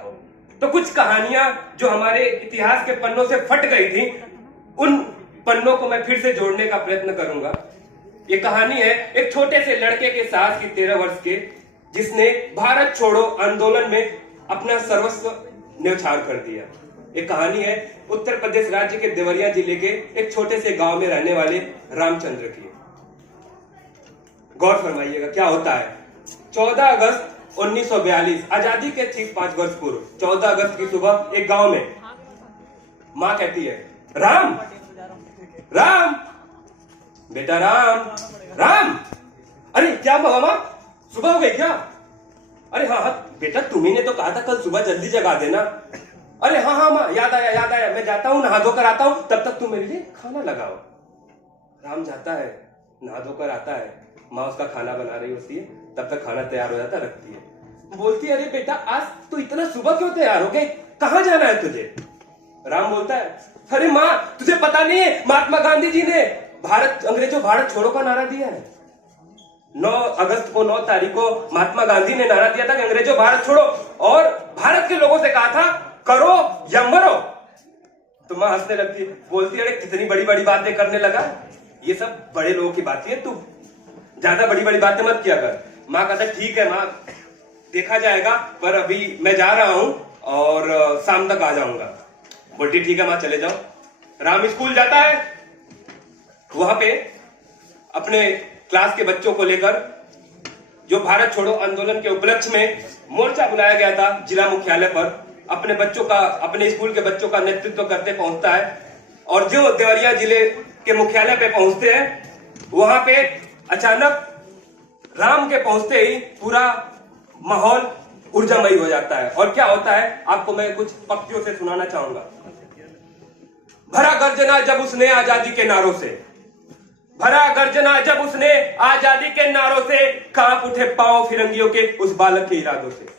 हो। तो कुछ कहानियां जो हमारे इतिहास के पन्नों से फट गई थी, उन पन्नों को मैं फिर से जोड़ने का प्रयत्न करूंगा। ये कहानी है एक छोटे से लड़के के साथ की 13 वर्ष के, जिसने भारत छोड़ो आंदोलन में अपना सर्वस्व न्यौछावर कर दिया। एक कहानी है उत्तर प्रदेश राज्य के देवरिया जिले के एक छोटे से गांव में रहने वाले रामचंद्र की। गौर फरमाइएगा क्या होता है। 14 अगस्त 1942, आजादी के ठीक 5 वर्ष पूर्व 14 अगस्त की सुबह एक गांव में मां कहती है, राम राम बेटा राम राम। अरे क्या मामा, सुबह हो गई क्या? अरे हाँ हाँ बेटा, तुम्ही ने तो कहा था कल सुबह जल्दी जगा देना। अरे हाँ हाँ माँ, याद आया, मैं जाता हूँ, नहा धोकर आता हूँ, तब तक तुम मेरे लिए खाना लगाओ। राम जाता है, नहा धोकर आता है, माँ उसका खाना बना रही होती है, तब तक खाना तैयार हो जाता, रखती है। बोलती है, अरे बेटा आज तो इतना सुबह क्यों तैयार हो गए, कहाँ जाना है तुझे? राम बोलता है, अरे माँ तुझे पता नहीं है, महात्मा गांधी जी ने अंग्रेजों भारत छोड़ो का नारा दिया है। 9 अगस्त को 9 तारीख को महात्मा गांधी ने नारा दिया था कि अंग्रेजों भारत छोड़ो, और भारत के लोगों से कहा था करो या मरो। तो माँ हंसने लगती है, बोलती है, अरे कितनी बड़ी बड़ी बातें करने लगा, ये सब बड़े लोगों की बातें है, तू ज्यादा बड़ी बड़ी बातें मत किया कर। माँ कहता है, ठीक है माँ, देखा जाएगा, पर अभी मैं जा रहा हूं और शाम तक आ जाऊंगा। बोलती ठीक है माँ, चले जाओ। राम स्कूल जाता है, वहां पे अपने क्लास के बच्चों को लेकर, जो भारत छोड़ो आंदोलन के उपलक्ष्य में मोर्चा बुलाया गया था जिला मुख्यालय पर, अपने स्कूल के बच्चों का नेतृत्व करते पहुंचता है। और जो देवरिया जिले के मुख्यालय पे पहुंचते हैं, वहां पे अचानक राम के पहुंचते ही पूरा माहौल ऊर्जामयी हो जाता है। और क्या होता है आपको मैं कुछ पंक्तियों से सुनाना चाहूंगा। भरा गर्जना जब उसने आजादी के नारों से, भरा गर्जना जब उसने आजादी के नारों से, कांप उठे पांव फिरंगियों के उस बालक के इरादों से,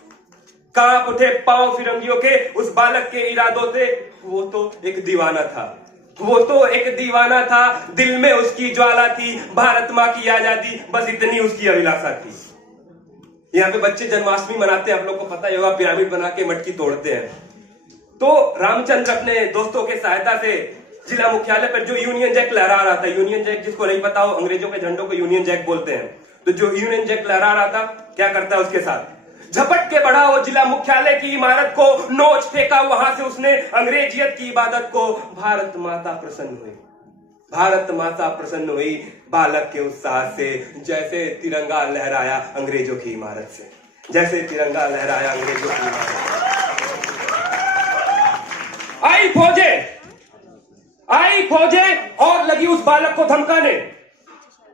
कांप उठे पांव फिरंगियों के उस बालक के इरादों से। वो तो एक दीवाना था, वो तो एक दीवाना था, दिल में उसकी ज्वाला थी, भारत माँ की आजादी बस इतनी उसकी अभिलाषा थी। यहाँ पे बच्चे जन्माष्टमी मनाते हैं, आप लोग को पता ही होगा, पिरामिड बना के मटकी तोड़ते हैं। तो रामचंद्र अपने दोस्तों के सहायता से जिला मुख्यालय पर जो यूनियन जैक लहरा रहा था, यूनियन जैक जिसको नहीं पता हो, अंग्रेजों के झंडों को यूनियन जैक बोलते हैं, तो जो यूनियन जैक लहरा रहा था, क्या करता है उसके साथ झपट के बढ़ा वो जिला मुख्यालय की इमारत को, नोच फेंका वहां से उसने अंग्रेजियत की इबादत को। भारत माता प्रसन्न हुई, भारत माता प्रसन्न हुई बालक के उत्साह से, जैसे तिरंगा लहराया अंग्रेजों की इमारत से, जैसे तिरंगा लहराया अंग्रेजों की इमारत से। आई फौजें और लगी उस बालक को धमकाने,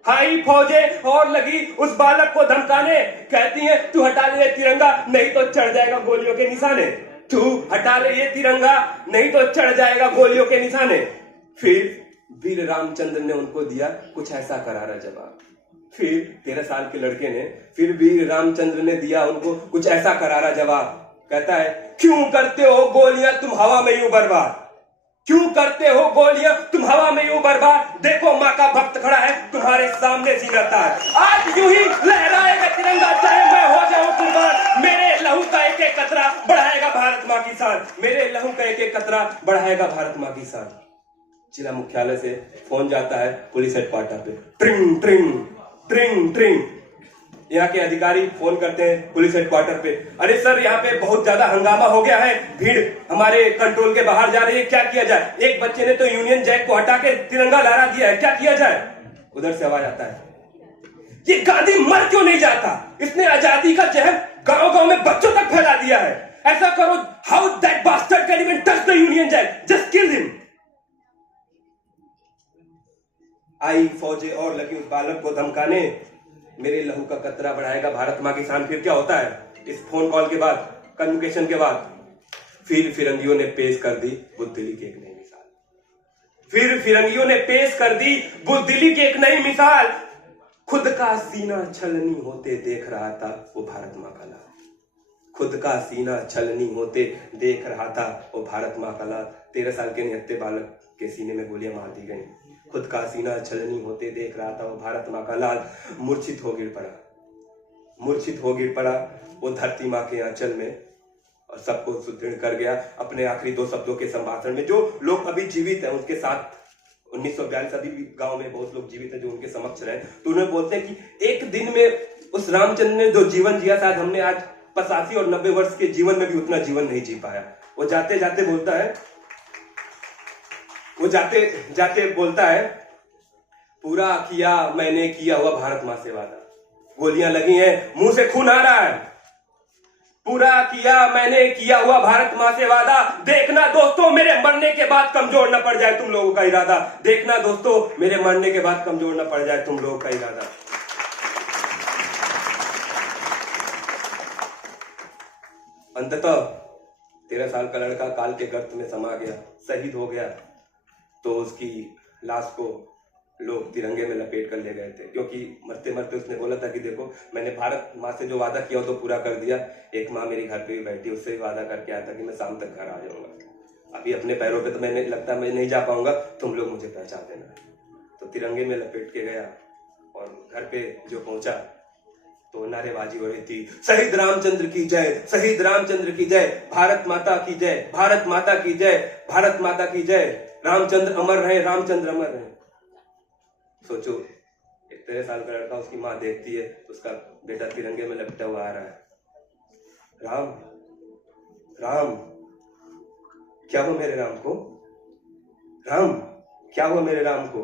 आई फौजें और लगी उस बालक को धमकाने, कहती है तू हटा ले ये तिरंगा, नहीं तो चढ़ जाएगा गोलियों के निशाने, तू हटा ले ये तिरंगा, नहीं तो चढ़ जाएगा गोलियों के निशाने। फिर वीर रामचंद्र ने उनको दिया कुछ ऐसा करारा जवाब। फिर 13 साल के लड़के ने, फिर वीर रामचंद्र ने दिया उनको कुछ ऐसा करारा जवाब। कहता है, क्यों करते हो गोलियां तुम हवा में यूं बर्बाद, क्यों करते हो गोलियां तुम हवा में यूं बर्बाद, देखो माँ का भक्त खड़ा है तुम्हारे सामने सीनाता है, आज यूं ही लहराएगा तिरंगा चाहे मैं हो जाऊं कुर्बान, मेरे लहू का एक एक कतरा बढ़ाएगा भारत माँ की शान, मेरे लहू का एक एक कतरा बढ़ाएगा भारत माँ की शान। जिला मुख्यालय से फोन जाता है पुलिस हेडक्वार्टर पे, ट्रिंग ट्रिंग ट्रिंग ट्रिंग। यहाँ के अधिकारी फोन करते हैं पुलिस हेडक्वार्टर पे, अरे सर यहाँ पे बहुत ज्यादा हंगामा हो गया है, भीड़ हमारे कंट्रोल के बाहर जा रही है, क्या किया जाए? एक बच्चे ने तो यूनियन जैक को हटा के तिरंगा लहरा दिया है, क्या किया जाए? उधर से आवाज आता है, ये गांधी मर क्यों नहीं जाता, इसने आजादी का जहर गांव गांव में बच्चों तक फैला दिया है, ऐसा करो, how that bastard can even touch the Union Jack, just kill him. आई फौजें और लगी उस बालक को धमकाने, मेरे लहू का कतरा बढ़ाएगा भारत माँ की शान। फिर क्या होता है इस फोन कॉल के बाद, कम्युनिकेशन के बाद? फिर फिरंगियों ने पेश कर दी बुद्धदिली की एक नई मिसाल, फिर फिरंगियों ने पेश कर दी बुद्धदिली की एक नई मिसाल। खुद का सीना छलनी होते देख रहा था वो भारत माँ का लाल, खुद का सीना छलनी होते देख रहा था वो भारत माँ का लाल। 13 साल के निहत्थे बालक के सीने में गोलियां मार दी गई, खुद का सीना छलनी होते देख रहा था वो भारत माँ का लाल। मूर्छित हो गिर पड़ा, मूर्छित हो गिर पड़ा वो धरती माँ के आंचल में, और सबको सुदृढ़ कर गया अपने आखिरी 2 शब्दों के संभाषण में। जो लोग अभी जीवित हैं उनके साथ 1942 अभी भी गांव में बहुत लोग जीवित हैं जो उनके समक्ष रहे, तो उन्हें बोलते हैं कि एक दिन में उस रामचंद्र ने जो जीवन जिया शायद हमने आज 85 और 90 वर्ष के जीवन में भी उतना जीवन नहीं जी पाया। वो जाते जाते बोलता है पूरा किया मैंने किया हुआ भारत मां से वादा, गोलियां लगी हैं मुंह से खून आ रहा है, पूरा किया मैंने किया हुआ भारत मां से वादा, देखना दोस्तों मेरे मरने के बाद कमजोर न पड़ जाए तुम लोगों का इरादा, देखना दोस्तों मेरे मरने के बाद कमजोर न पड़ जाए तुम लोगों का इरादा। अंततः 13 साल का लड़का काल के गर्त में समा गया, शहीद हो गया। तो उसकी लाश को लोग तिरंगे में लपेट कर ले गए थे, क्योंकि मरते मरते उसने बोला था कि देखो मैंने भारत माँ से जो वादा किया वो तो पूरा कर दिया। एक माँ मेरी घर पे भी बैठी, उससे भी वादा करके आया था कि मैं शाम तक घर आ जाऊंगा, अभी अपने पैरों पे तो मैंने लगता है मैं नहीं जा पाऊंगा, तुम लोग मुझे पहचान देना। तो तिरंगे में लपेट के गया और घर पे जो पहुंचा तो नारेबाजी हो रही थी, शहीद रामचंद्र की जय, शहीद रामचंद्र की जय, भारत माता की जय, भारत माता की जय, भारत माता की जय, रामचंद्र अमर रहे, रामचंद्र अमर रहे। सोचो एक 13 साल का लड़का, उसकी माँ देखती है उसका बेटा तिरंगे में लपटा हुआ आ रहा है। राम राम क्या हुआ मेरे राम को, राम क्या हुआ मेरे राम को।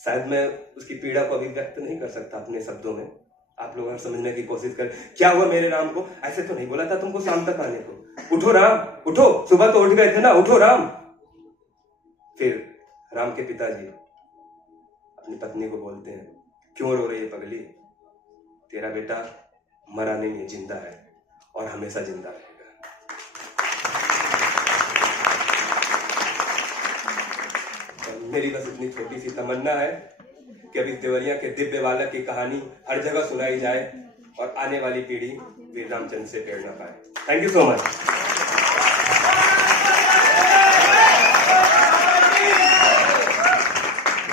शायद मैं उसकी पीड़ा को अभी व्यक्त नहीं कर सकता अपने शब्दों में, आप लोग समझने की कोशिश करें। क्या हुआ मेरे राम को, ऐसे तो नहीं बोला था तुमको शाम तक आने को, उठो राम उठो, सुबह तो उठ गए थे ना, उठो राम। फिर राम के पिताजी अपनी पत्नी को बोलते हैं, क्यों रो रही है पगली, तेरा बेटा मरा नहीं है, जिंदा है और हमेशा जिंदा रहेगा। मेरी बस इतनी छोटी सी तमन्ना है कि अभी देवरिया के दिव्य बालक की कहानी हर जगह सुनाई जाए और आने वाली पीढ़ी वीर रामचंद्र से प्रेरणा पाए। Thank you so much.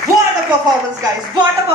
What a performance, guys! What a performance!